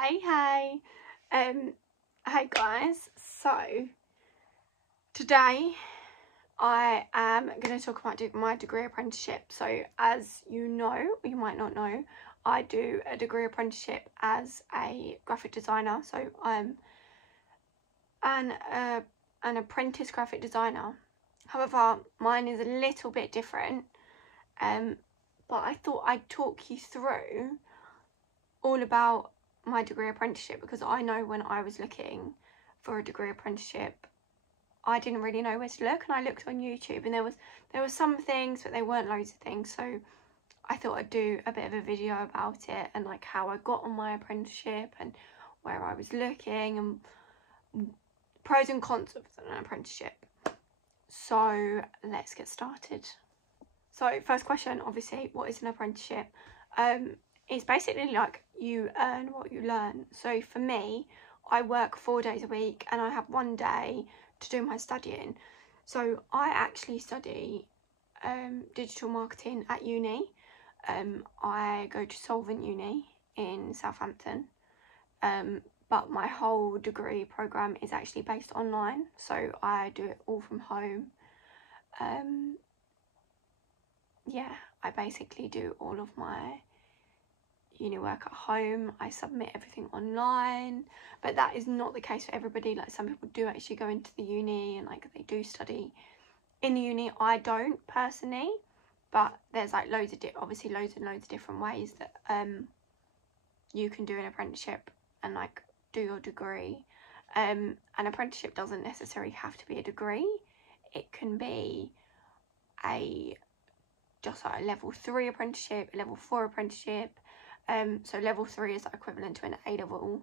Hey, hey guys, so today I am going to talk about my degree apprenticeship. So as you know, or you might not know, I do a degree apprenticeship as a graphic designer. So I'm an apprentice graphic designer. However, mine is a little bit different, but I thought I'd talk you through all about my degree apprenticeship, because I know when I was looking for a degree apprenticeship I didn't really know where to look, and I looked on YouTube and there was some things, but they weren't loads of things. So I thought I'd do a bit of a video about it and like how I got on my apprenticeship and where I was looking and pros and cons of an apprenticeship. So let's get started. So first question, obviously, what is an apprenticeship? It's basically like you earn what you learn. So for me, I work 4 days a week and I have 1 day to do my studying. So I actually study digital marketing at uni. I go to Solvent Uni in Southampton, but my whole degree programme is actually based online, so I do it all from home. Yeah, I basically do all of my uni work at home. I submit everything online, but that is not the case for everybody. Like, some people do actually go into the uni and like they do study in the uni. I don't personally, but there's like loads and loads of different ways that you can do an apprenticeship and like do your degree. An apprenticeship doesn't necessarily have to be a degree. It can be just like a level 3 apprenticeship, a level 4 apprenticeship. So level 3 is like equivalent to an A-level.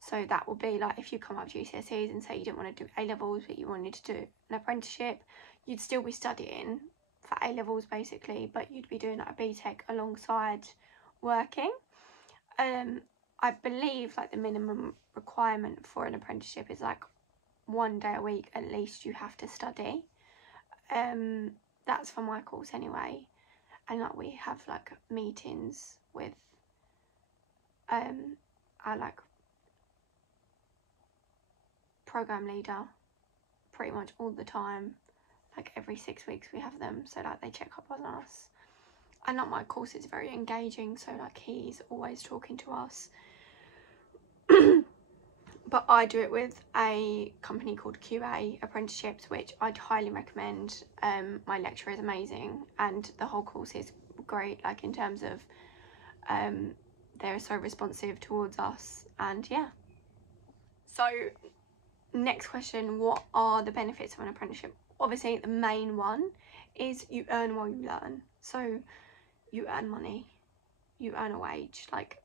So that will be like if you come up GCSEs and say you didn't want to do A-levels but you wanted to do an apprenticeship, you'd still be studying for A-levels basically, but you'd be doing like a BTEC alongside working. I believe like the minimum requirement for an apprenticeship is like 1 day a week at least you have to study. That's for my course anyway. And like we have like meetings with our like program leader pretty much all the time. Like every 6 weeks we have them, so like they check up on us. And like my course is very engaging, so like he's always talking to us. But I do it with a company called QA Apprenticeships, which I'd highly recommend. My lecturer is amazing and the whole course is great, like in terms of they're so responsive towards us. And yeah, so next question, what are the benefits of an apprenticeship? Obviously the main one is you earn while you learn. So you earn money, you earn a wage. Like,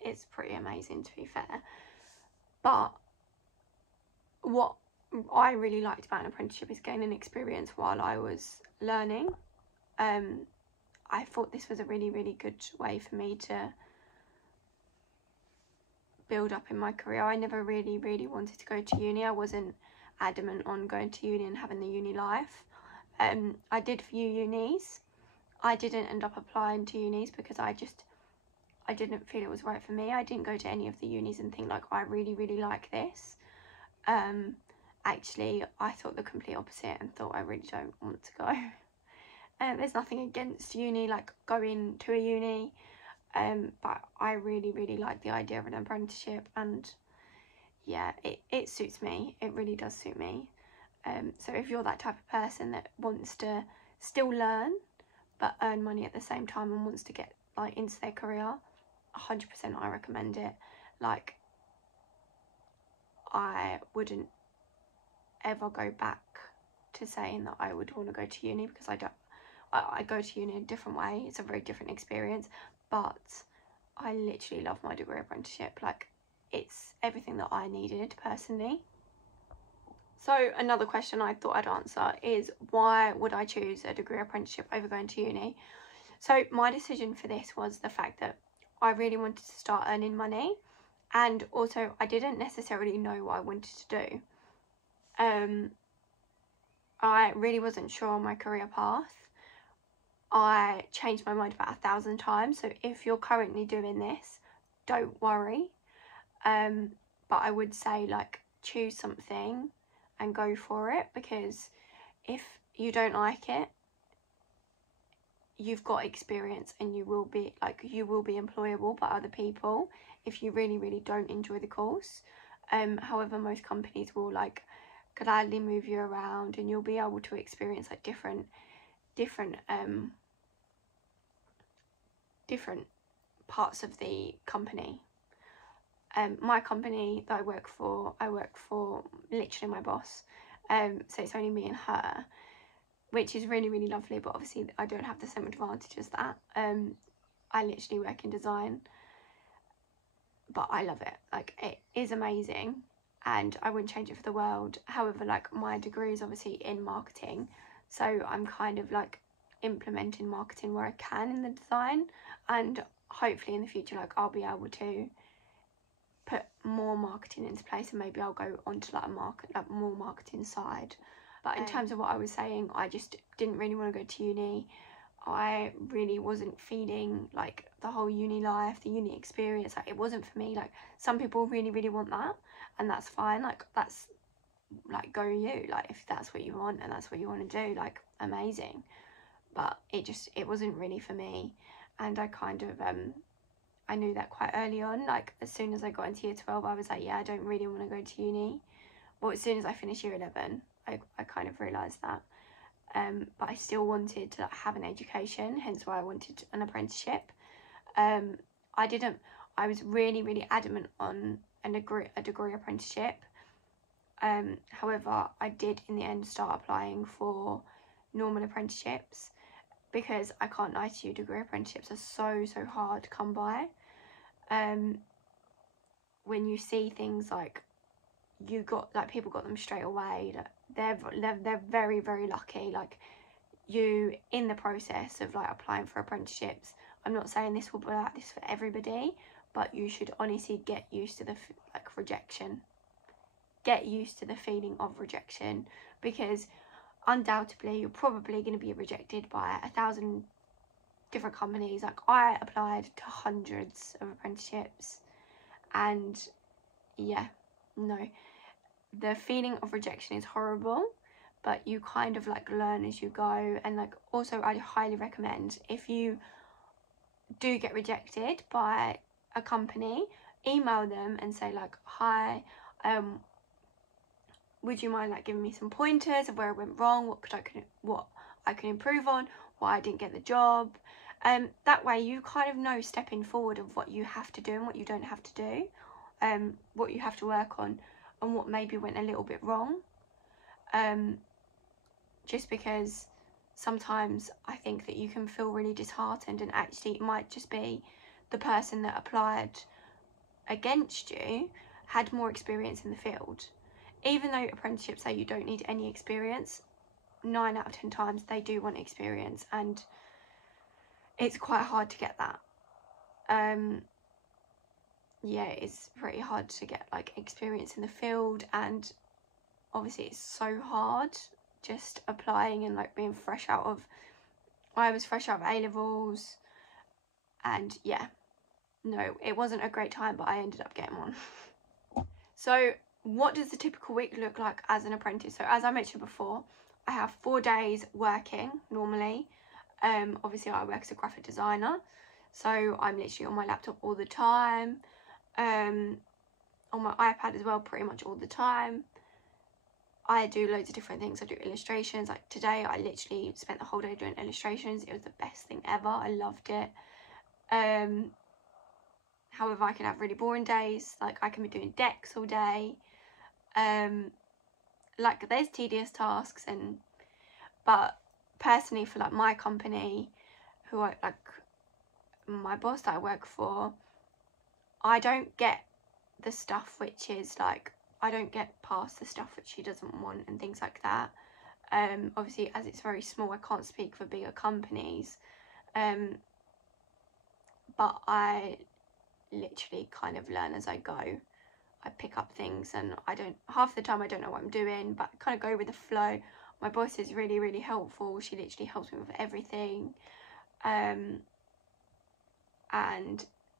it's pretty amazing, to be fair. But what I really liked about an apprenticeship is gaining experience while I was learning. I thought this was a really, really good way for me to build up in my career. I never really wanted to go to uni. I wasn't adamant on going to uni and having the uni life. I did a few unis. I didn't end up applying to unis because I didn't feel it was right for me. I didn't go to any of the unis and think like I really like this. Actually I thought the complete opposite and thought I really don't want to go. There's nothing against uni, like going to a uni, but I really like the idea of an apprenticeship, and yeah, it suits me. It really does suit me. So if you're that type of person that wants to still learn but earn money at the same time and wants to get like into their career, 100% I recommend it. Like, I wouldn't ever go back to saying that I would want to go to uni, because I go to uni in a different way. It's a very different experience, but I literally love my degree apprenticeship. Like, it's everything that I needed personally. So another question I thought I'd answer is, why would I choose a degree apprenticeship over going to uni? So my decision for this was the fact that I really wanted to start earning money, and also I didn't necessarily know what I wanted to do. I really wasn't sure on my career path. I changed my mind about 1,000 times, so if you're currently doing this, don't worry. but I would say, like, choose something and go for it, because if you don't like it, you've got experience and you will be employable by other people if you really don't enjoy the course. However, most companies will, like, gladly move you around, and you'll be able to experience, like, different parts of the company. My company that I work for literally my boss, so it's only me and her, which is really lovely, but obviously I don't have the same advantage as that. I literally work in design, but I love it. Like, it is amazing and I wouldn't change it for the world. However, like, my degree is obviously in marketing, so I'm kind of like implementing marketing where I can in the design, and hopefully in the future, like, I'll be able to put more marketing into place, and maybe I'll go onto like more marketing side. But in terms of what I was saying, I just didn't really want to go to uni. I really wasn't feeling like the whole uni life, the uni experience. Like, it wasn't for me. Like, some people really want that, and that's fine. Like, that's, like, go you. Like, if that's what you want and that's what you want to do, like, amazing. But it wasn't really for me, and I kind of I knew that quite early on. Like, as soon as I got into year 12, I was like, yeah, I don't really want to go to uni. Well, as soon as I finished year 11, I kind of realised that. But I still wanted to, like, have an education, hence why I wanted an apprenticeship. I was really adamant on a degree apprenticeship. However, I did in the end start applying for normal apprenticeships, because I can't lie to you, degree apprenticeships are so hard to come by. When you see things like people got them straight away, they're very lucky. Like, you, in the process of, like, applying for apprenticeships, I'm not saying this will be like this for everybody, but you should honestly get used to the rejection. Get used to the feeling of rejection, because undoubtedly you're probably going to be rejected by 1,000 different companies. Like, I applied to hundreds of apprenticeships, and yeah, no, the feeling of rejection is horrible, but you kind of, like, learn as you go. And, like, also I highly recommend, if you do get rejected by a company, email them and say, like, hi, would you mind, like, giving me some pointers of where I went wrong, what I can improve on, why I didn't get the job. That way you kind of know, stepping forward, of what you have to do and what you don't have to do, what you have to work on, and what maybe went a little bit wrong. Just because sometimes I think that you can feel really disheartened, and actually it might just be the person that applied against you had more experience in the field. Even though apprenticeships say you don't need any experience, 9 out of 10 times they do want experience, and it's quite hard to get that. Yeah, it's pretty hard to get, like, experience in the field, and obviously it's so hard just applying and, like, being I was fresh out of A-levels, and yeah, no, it wasn't a great time, but I ended up getting one. So what does the typical week look like as an apprentice? So as I mentioned before, I have 4 days working normally. Obviously I work as a graphic designer, so I'm literally on my laptop all the time, on my iPad as well, pretty much all the time. I do loads of different things. I do illustrations. Like today, I literally spent the whole day doing illustrations. It was the best thing ever. I loved it. However, I can have really boring days. Like, I can be doing decks all day. Like, there's tedious tasks, but personally, for, like, my company, my boss that I work for, I don't get the stuff which is, like, I don't get past the stuff which she doesn't want and things like that. Obviously, as it's very small, I can't speak for bigger companies. But I literally kind of learn as I go. I pick up things, and half the time I don't know what I'm doing, but I kind of go with the flow. My boss is really, really helpful. She literally helps me with everything. And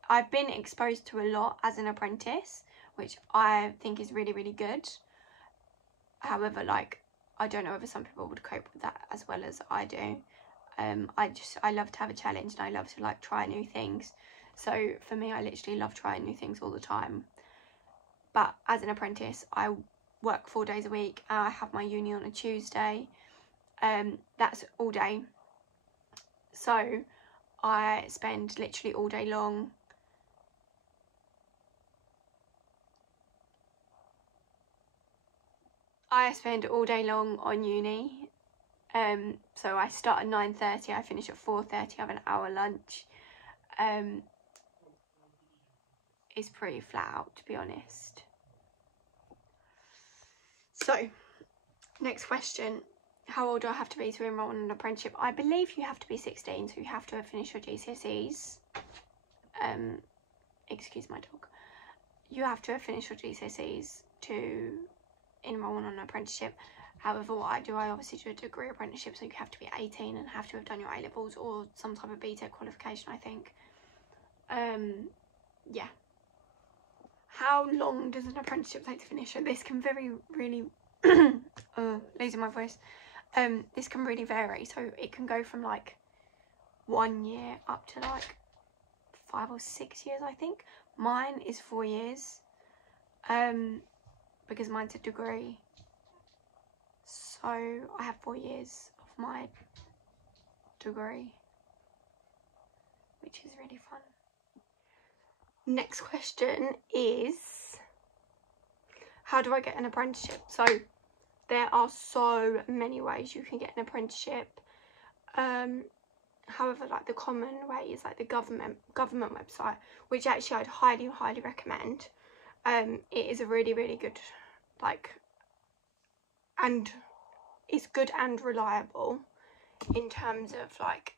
I've been exposed to a lot as an apprentice, which I think is really, really good. However, like, I don't know whether some people would cope with that as well as I do. I love to have a challenge, and I love to like try new things. So for me, I literally love trying new things all the time. But as an apprentice, I work 4 days a week. I have my uni on a Tuesday. That's all day. So I spend literally all day long on uni. So I start at 9:30, I finish at 4:30, I have an hour lunch. It's pretty flat out, to be honest. So, next question. How old do I have to be to enrol in an apprenticeship? I believe you have to be 16, so you have to have finished your GCSEs. Excuse my dog. You have to have finished your GCSEs to enrol in an apprenticeship. However, what I do, I obviously do a degree apprenticeship, so you have to be 18 and have to have done your A-levels or some type of BTEC qualification, I think. Yeah. How long does an apprenticeship take to finish? So this can really losing my voice. This can really vary. So it can go from like 1 year up to like 5 or 6 years, I think. Mine is 4 years. Because mine's a degree. So I have 4 years of my degree, which is really fun. Next question is, how do I get an apprenticeship? So there are so many ways you can get an apprenticeship. However, like the common way is like the government website, which actually I'd highly recommend. It is a really good, like, and it's good and reliable in terms of like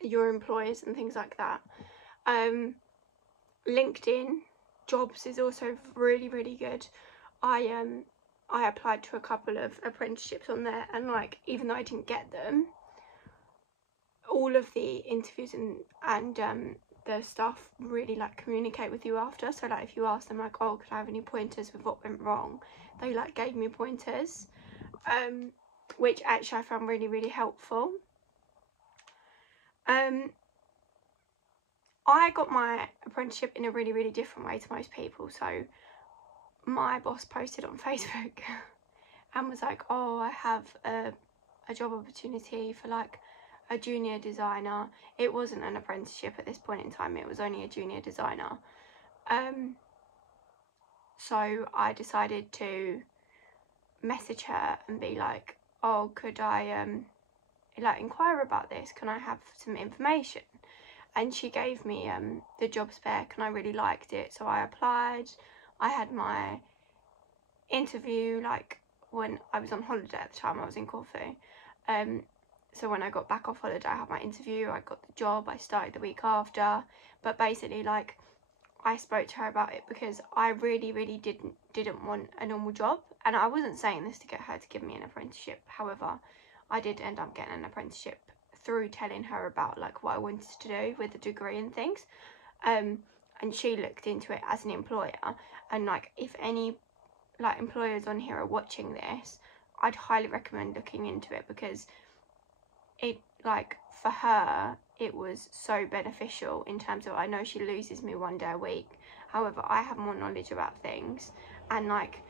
your employers and things like that. LinkedIn jobs is also really good. I applied to a couple of apprenticeships on there, and like, even though I didn't get them, all of the interviews and the staff really like communicate with you after. So like, if you ask them like, oh, could I have any pointers with what went wrong, they like gave me pointers, which actually I found really helpful. I got my apprenticeship in a really different way to most people. So my boss posted on Facebook and was like, oh, I have a job opportunity for like a junior designer. It wasn't an apprenticeship at this point in time, it was only a junior designer. So I decided to message her and be like, oh, could I like inquire about this? Can I have some information? And she gave me the job spec, and I really liked it, so I applied. I had my interview like when I was on holiday at the time. I was in Corfu. So when I got back off holiday, I had my interview, I got the job, I started the week after. But basically, like, I spoke to her about it because I really didn't want a normal job, and I wasn't saying this to get her to give me an apprenticeship. However, I did end up getting an apprenticeship through telling her about like what I wanted to do with the degree and things. And she looked into it as an employer, and like, if any like employers on here are watching this, I'd highly recommend looking into it, because it, like, for her, it was so beneficial in terms of, I know she loses me 1 day a week, however I have more knowledge about things, and like,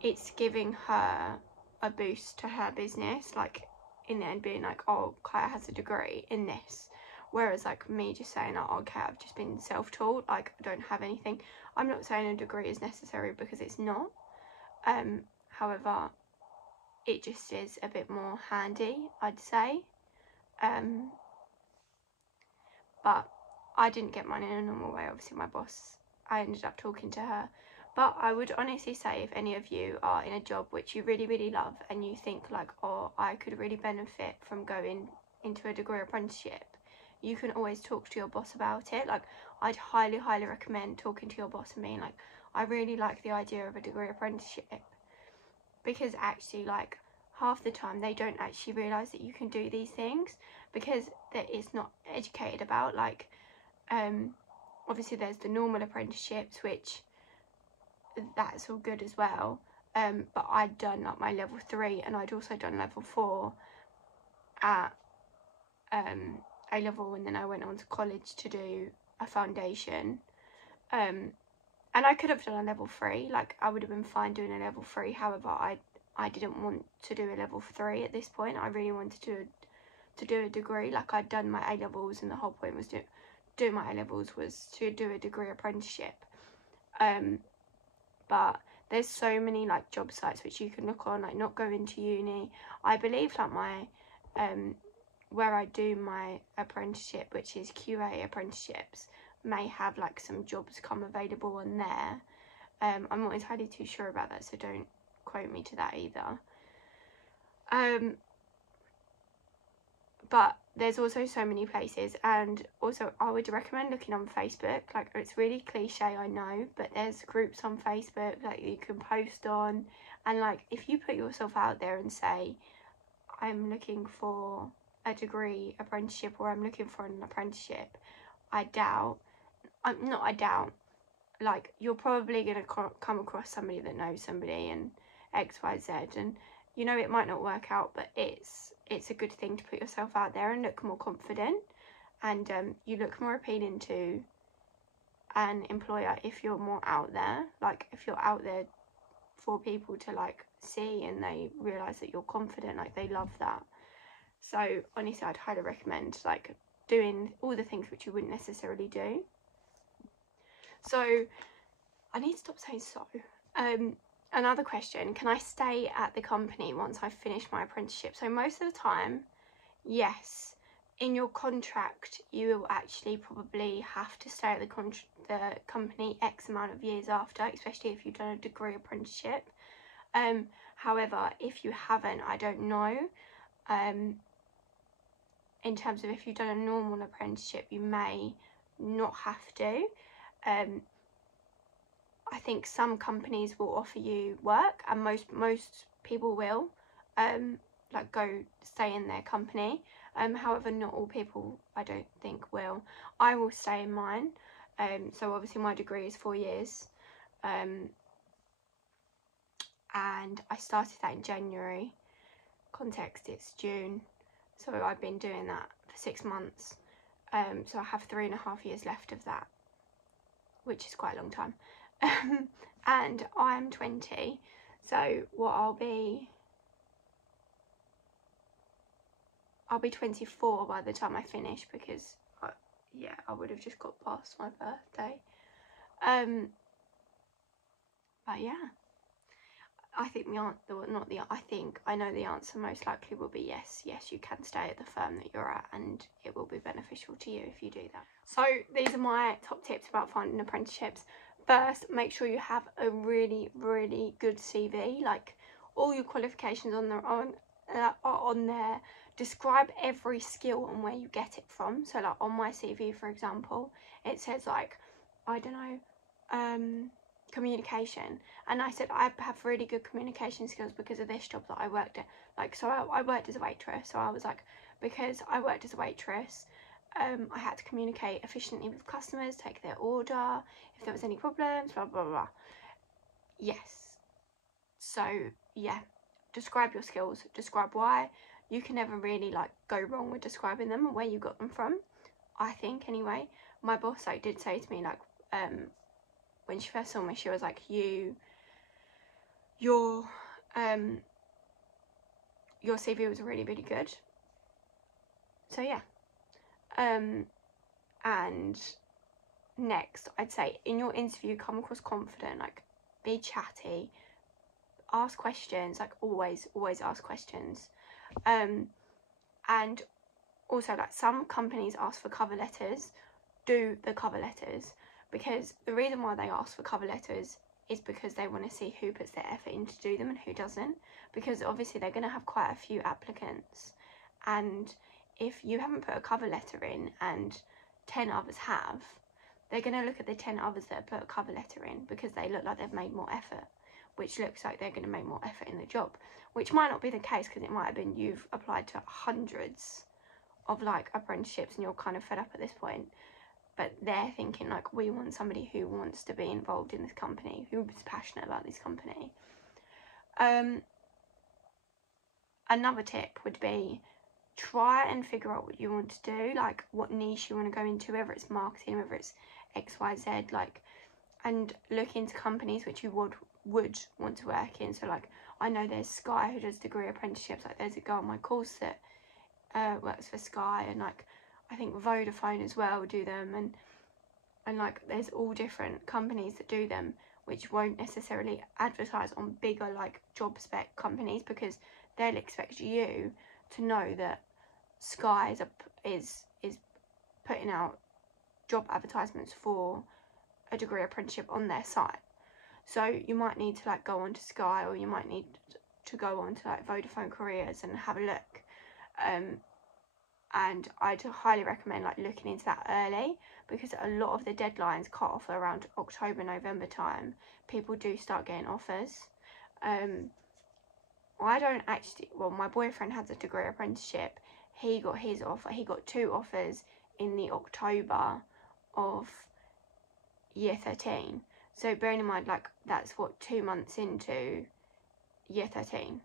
it's giving her a boost to her business, like in the end being like, oh, Kaya has a degree in this, whereas like me just saying, oh, okay, I've just been self-taught, like I don't have anything. I'm not saying a degree is necessary, because it's not. However, it just is a bit more handy, I'd say. But I didn't get mine in a normal way. Obviously my boss, I ended up talking to her. But I would honestly say, if any of you are in a job which you really love, and you think like, oh, I could really benefit from going into a degree apprenticeship, you can always talk to your boss about it. Like, I'd highly recommend talking to your boss and being like, I really like the idea of a degree apprenticeship, because actually, like, half the time they don't actually realise that you can do these things, because that it's not educated about. Like, obviously there's the normal apprenticeships, which that's all good as well. But I'd done like my level 3, and I'd also done level 4 at A level, and then I went on to college to do a foundation. And I could have done a level 3, like I would have been fine doing a level 3. However, I didn't want to do a level 3 at this point. I really wanted to do a degree. Like, I'd done my A levels, and the whole point was doing my A levels was to do a degree apprenticeship. But there's so many like job sites which you can look on, like not going to uni. I believe like my where I do my apprenticeship, which is QA apprenticeships, may have like some jobs come available on there. I'm not entirely too sure about that, so don't quote me to that either. But there's also so many places, and also I would recommend looking on Facebook. Like, it's really cliche, I know, but there's groups on Facebook that you can post on, and like if you put yourself out there and say, I'm looking for a degree apprenticeship, or I'm looking for an apprenticeship, I doubt, like you're probably going to come across somebody that knows somebody and XYZ, and you know it might not work out, but it's a good thing to put yourself out there and look more confident, and you look more appealing to an employer if you're more out there. Like, if you're out there for people to like see and they realise that you're confident, like they love that. So honestly, I'd highly recommend like doing all the things which you wouldn't necessarily do. So I need to stop saying so. Another question, can I stay at the company once I've finished my apprenticeship? So most of the time, yes. In your contract, you will actually probably have to stay at the company X amount of years after, especially if you've done a degree apprenticeship. However, if you haven't, I don't know. In terms of if you've done a normal apprenticeship, you may not have to. I think some companies will offer you work, and most people will like go stay in their company. However, not all people, I don't think, will. I will stay in mine. So obviously my degree is 4 years, and I started that in January. Context, it's June, so I've been doing that for 6 months. So I have 3.5 years left of that, which is quite a long time. And I'm 20, so what I'll be 24 by the time I finish, because I would have just got past my birthday. But yeah, I think I know the answer most likely will be yes. Yes, you can stay at the firm that you're at, and it will be beneficial to you if you do that. So these are my top tips about finding apprenticeships. First, make sure you have a really, really good CV, like all your qualifications are on there. Describe every skill and where you get it from. So like on my CV, for example, it says like, I don't know, communication, and I said I have really good communication skills because of this job that I worked at. Like, so I worked as a waitress, so I was like, because I worked as a waitress, I had to communicate efficiently with customers, take their order, if there was any problems, blah blah blah. Yes. So yeah, describe your skills, describe why. You can never really like go wrong with describing them and where you got them from, I think, anyway. My boss like did say to me, like, when she first saw me, she was like, your CV was really, really good. So yeah. And next, I'd say in your interview, come across confident, like be chatty, ask questions, like always ask questions. And also, like, some companies ask for cover letters. Do the cover letters, because the reason why they ask for cover letters is because they want to see who puts their effort in to do them and who doesn't, because obviously they're going to have quite a few applicants, and if you haven't put a cover letter in and 10 others have, they're going to look at the 10 others that have put a cover letter in because they look like they've made more effort, which looks like they're going to make more effort in the job, which might not be the case, because it might have been you've applied to hundreds of like apprenticeships and you're kind of fed up at this point. but they're thinking like, we want somebody who wants to be involved in this company, who is passionate about this company. Another tip would be, try and figure out what you want to do, like what niche you want to go into, whether it's marketing, whether it's XYZ, like, and look into companies which you would want to work in. So like, I know there's Sky who does degree apprenticeships, like there's a girl on my course that works for Sky, and like I think Vodafone as well do them, and like there's all different companies that do them, which won't necessarily advertise on bigger like job spec companies, because they'll expect you to know that Sky is putting out job advertisements for a degree apprenticeship on their site. So you might need to like go onto Sky, or you might need to go on to like Vodafone Careers and have a look. And I'd highly recommend like looking into that early, because a lot of the deadlines cut off around October, November time. People do start getting offers. I don't actually, well, my boyfriend has a degree apprenticeship. He got his offer. He got 2 offers in the October of year 13. So bearing in mind, like, that's what, 2 months into year 13.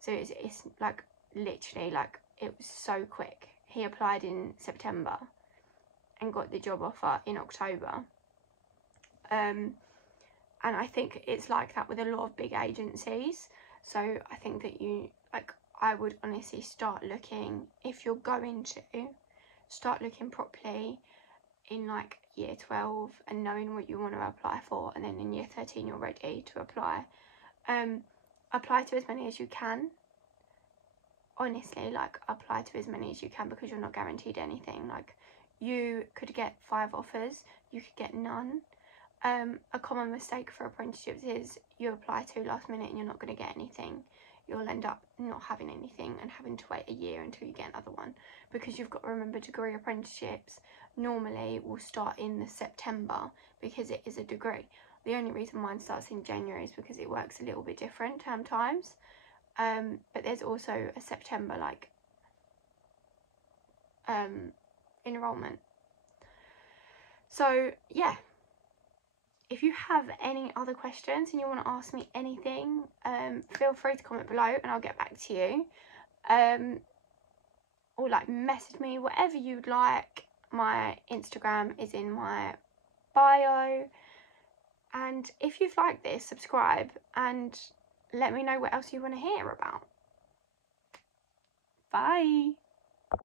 So it's like literally like, it was so quick. He applied in September and got the job offer in October. And I think it's like that with a lot of big agencies. So I think that I would honestly start looking, if you're going to, start looking properly in like year 12 and knowing what you want to apply for, and then in year 13 you're ready to apply. Apply to as many as you can. Honestly, like, apply to as many as you can, because you're not guaranteed anything. Like, you could get 5 offers, you could get none. A common mistake for apprenticeships is you apply to last minute and you're not going to get anything. You'll end up not having anything and having to wait a year until you get another one, because you've got to remember, degree apprenticeships normally will start in September, because it is a degree. The only reason mine starts in January is because it works a little bit different term times. But there's also a September like enrollment. So yeah, if you have any other questions and you want to ask me anything, feel free to comment below and I'll get back to you. Or like message me, whatever you'd like. My Instagram is in my bio. And if you've liked this, subscribe and let me know what else you want to hear about. Bye.